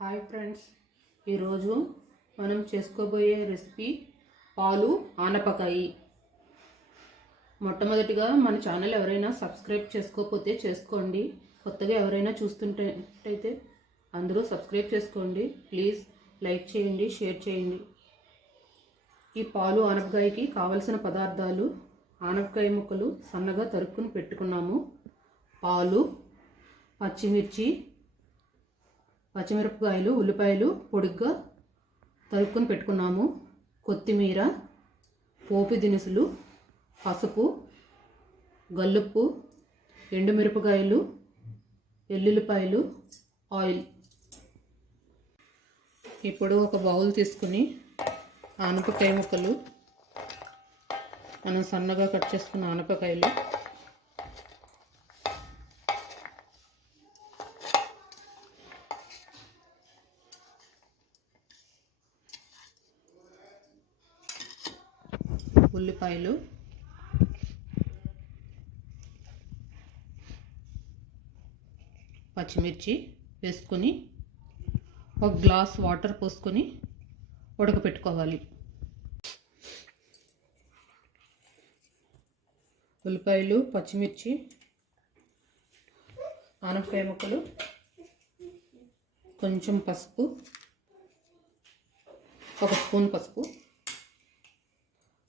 Hi friends, ఈరోజు మనం చేసుకోబోయే రెసిపీ పాలు ఆనపకాయి. మొట్టమొదటిగా మన ఛానల్ ఎవరైనా సబ్స్క్రైబ్ చేసుకోకపోతే చేసుకోండి. కొత్తగా ఎవరైనా చూస్తుంటే అందరూ సబ్స్క్రైబ్ చేసుకోండి. ప్లీజ్ లైక్ చేయండి, షేర్ చేయండి. ఈ పాలు ఆనపకాయకి కావలసిన పదార్థాలు: ఆనపకాయ ముక్కలు సన్నగా తరుక్కుని పెట్టుకున్నాము, పాలు, పచ్చిమిరపకాయలు, ఉల్లిపాయలు పొడిగ్గా తరుక్కుని పెట్టుకున్నాము, కొత్తిమీర, పోపు దినుసులు, పసుపు, గల్లుప్పు, ఎండుమిరపకాయలు, వెల్లుల్లిపాయలు, ఆయిల్. ఇప్పుడు ఒక బౌల్ తీసుకుని ఆనపకాయ ముక్కలు, మనం సన్నగా కట్ చేసుకున్న ఆనపకాయలు, ఉల్లిపాయలు, పచ్చిమిర్చి వేసుకొని ఒక గ్లాస్ వాటర్ పోసుకొని ఉడకపెట్టుకోవాలి. ఉల్లిపాయలు, పచ్చిమిర్చి, ఆనపకాయ ముక్కలు, కొంచెం పసుపు, ఒక స్పూన్ పసుపు,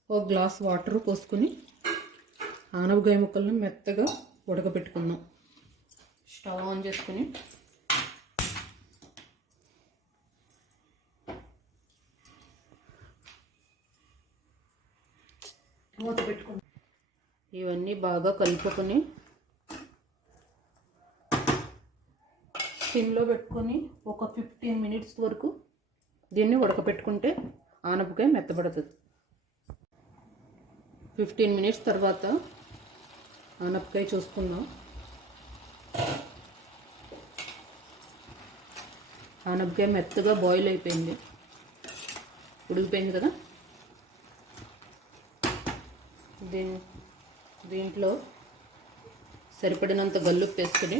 ఒక గ్లాస్ వాటర్ పోసుకొని ఆనపకాయ ముక్కలను మెత్తగా ఉడకబెట్టుకుందాం. స్టవ్ ఆన్ చేసుకుని మూత పెట్టుకుందాం. ఇవన్నీ బాగా కలుపుకొని సిమ్లో పెట్టుకొని ఒక 15 మినిట్స్ వరకు దీన్ని ఉడకపెట్టుకుంటే ఆనపకాయ మెత్తబడుతుంది. 15 మినిట్స్ తర్వాత ఆనపకాయ చూసుకుందాం. ఆనపకాయ మెత్తగా బాయిల్ అయిపోయింది, ఉడికిపోయింది కదా. దీంట్లో సరిపడినంత గల్లుప్పు వేసుకుని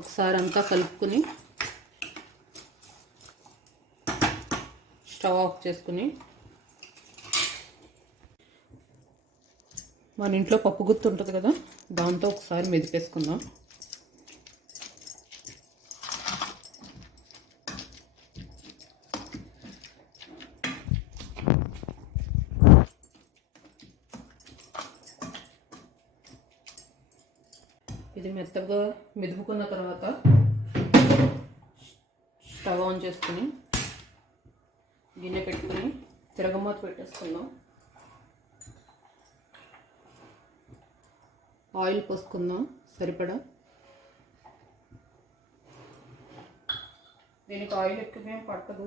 ఒకసారి అంతా కలుపుకొని స్టవ్ ఆఫ్ చేసుకుని మన ఇంట్లో పప్పు గుత్తి ఉంటుంది కదా, దాంతో ఒకసారి మెదిపేసుకుందాం. ఇది మెత్తగా మెదుపుకున్న తర్వాత స్టవ్ ఆన్ చేసుకుని గిన్నె పెట్టుకుని తిరగమాత పెట్టేసుకుందాం. ఆయిల్ పోసుకుందాం సరిపడా. దీనికి ఆయిల్ ఎక్కువేం పట్టదు.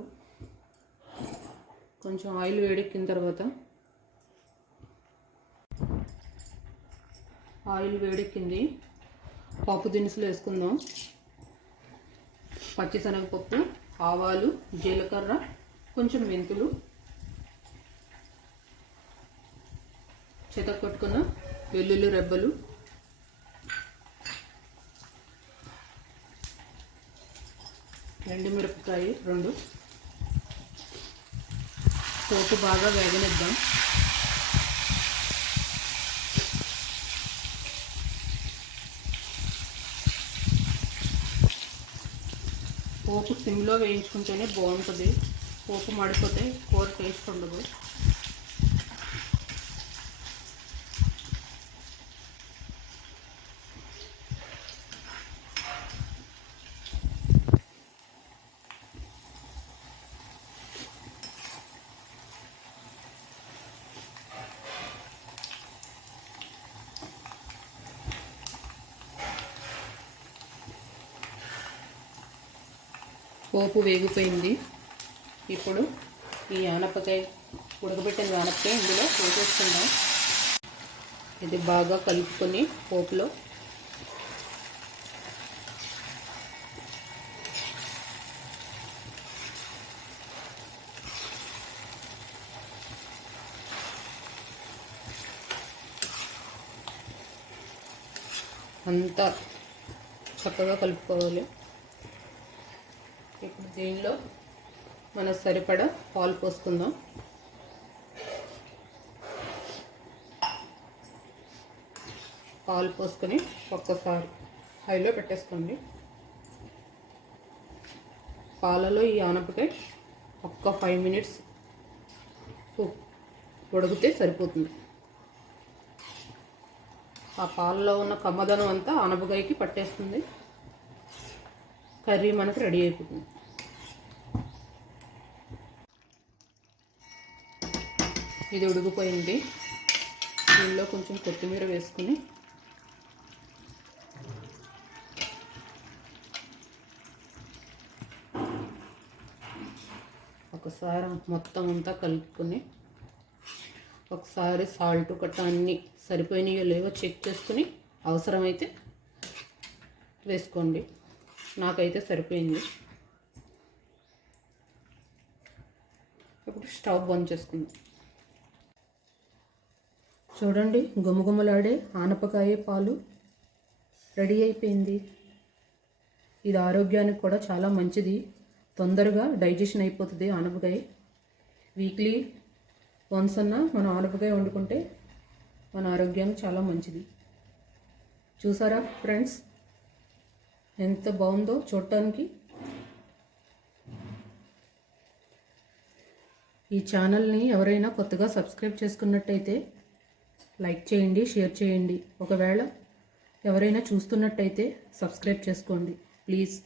కొంచెం ఆయిల్ వేడెక్కిన తర్వాత ఆయిల్ వేడెక్కింది, పప్పు దినుసులు వేసుకుందాం. పచ్చిశనగపప్పు, ఆవాలు, జీలకర్ర, కొంచెం మెంతులు, చితక్కొట్టుకున్న వెల్లుల్లి రెబ్బలు, ఎండుమిరపకాయ 2. పోపు బాగా వేగనిద్దాం. పోపు సిమ్లో వేయించుకుంటేనే బాగుంటుంది. పోపు మాడిపోతే కూర టేస్ట్ ఉండదు. పోపు వేగిపోయింది. ఇప్పుడు ఈ ఆనపకాయ, ఉడకబెట్టిన ఆనపకాయ ఇందులో వేసేసుకుందాం. ఇది బాగా కలుపుకొని పోపులో అంతా చక్కగా కలుపుకోవాలి. ఇప్పుడు దీనిలో మన సరిపడా పాలు పోసుకుందాం. పాలు పోసుకొని ఒక్కసారి హైలో పెట్టేసుకోండి. పాలలో ఈ ఆనపకాయ ఒక్క 5 మినిట్స్ ఉడికితే సరిపోతుంది. ఆ పాలలో ఉన్న కమ్మదనం అంతా ఆనపకాయకి పట్టేస్తుంది. కర్రీ మనకు రెడీ అయిపోతుంది. ఇది ఉడికిపోయింది. దీనిలో కొంచెం కొత్తిమీర వేసుకుని ఒకసారి మొత్తం అంతా కలుపుకొని ఒకసారి సాల్ట్ కట్ట అన్నీ సరిపోయినాయో లేవో చెక్ చేసుకుని అవసరమైతే వేసుకోండి. నాకైతే సరిపోయింది. ఇప్పుడు స్టవ్ బంద్ చేసుకుందాం. చూడండి, గుమగుమలాడే ఆనపకాయ పాలు రెడీ అయిపోయింది. ఇది ఆరోగ్యానికి కూడా చాలా మంచిది. తొందరగా డైజెషన్ అయిపోతుంది ఆనపకాయ. వీక్లీ వన్స్ అన్నా మనం ఆనపకాయ వండుకుంటే మన ఆరోగ్యానికి చాలా మంచిది. చూసారా ఫ్రెండ్స్, ఎంత బాగుందో చూడటానికి. ఈ ఛానల్ని ఎవరైనా కొత్తగా సబ్స్క్రైబ్ చేసుకున్నట్టయితే లైక్ చేయండి, షేర్ చేయండి. ఒకవేళ ఎవరైనా చూస్తున్నట్టయితే సబ్స్క్రైబ్ చేసుకోండి ప్లీజ్.